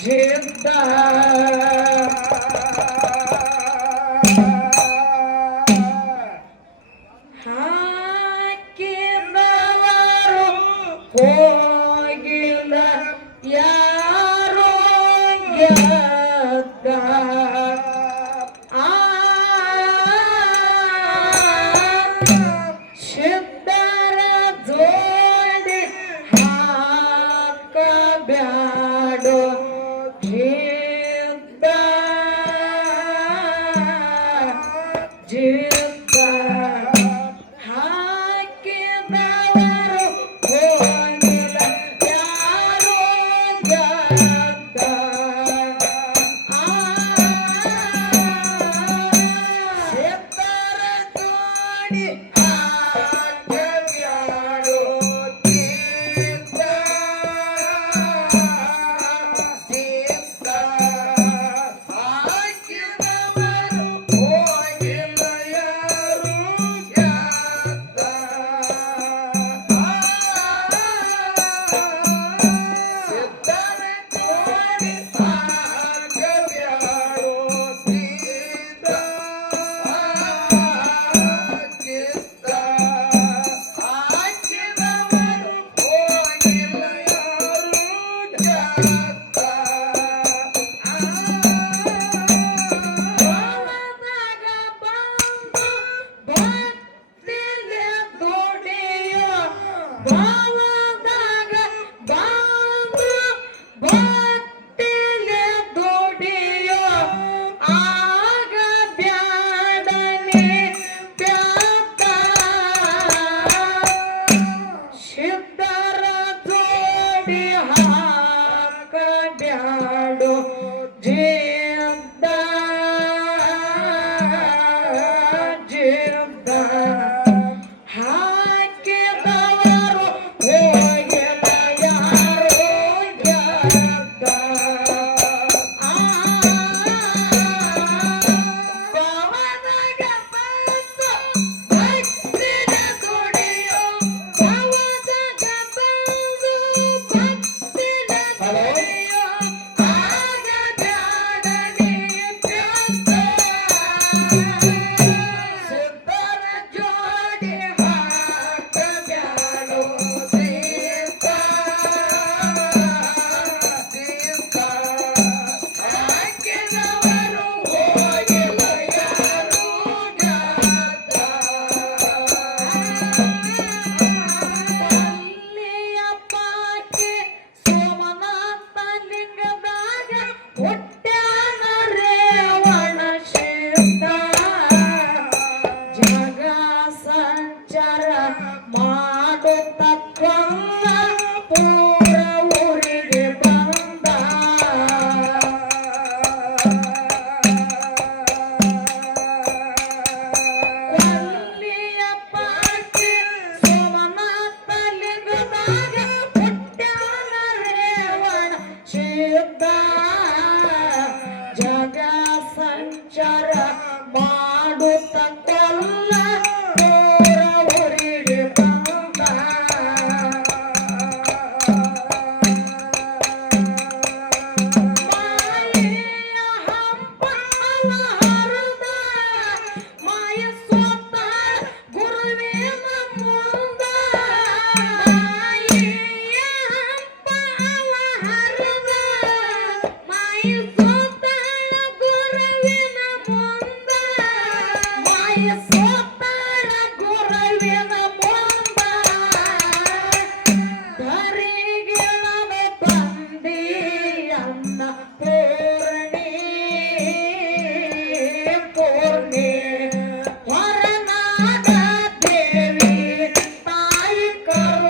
现代。ಹಾಕಬ್ಯಾಡೋ Amen.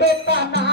Bebe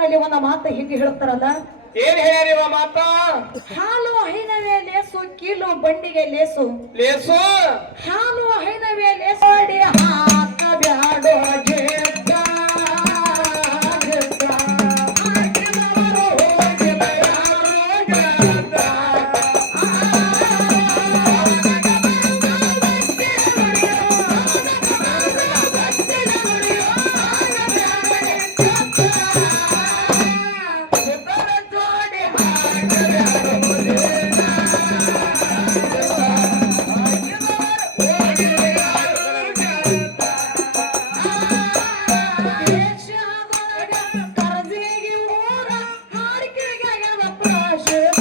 ಹಿಂಗೆ ಹೇಳ್ತಾರಲ್ಲ? ಏನ್ ಹೇಳ್ಯಾರಿವ ಮಾತಾ? ಹಾಲು ಹೈನವೇ ಲೇಸು ಕೀಲು ಬಂಡಿಗೆ ಲೇಸು. ಲೇಸು? ಹಾಲು ಹೈನವೇ ಲೇಸು ಹಾಕಬ್ಯಾಡೋ ಜೇವ 八十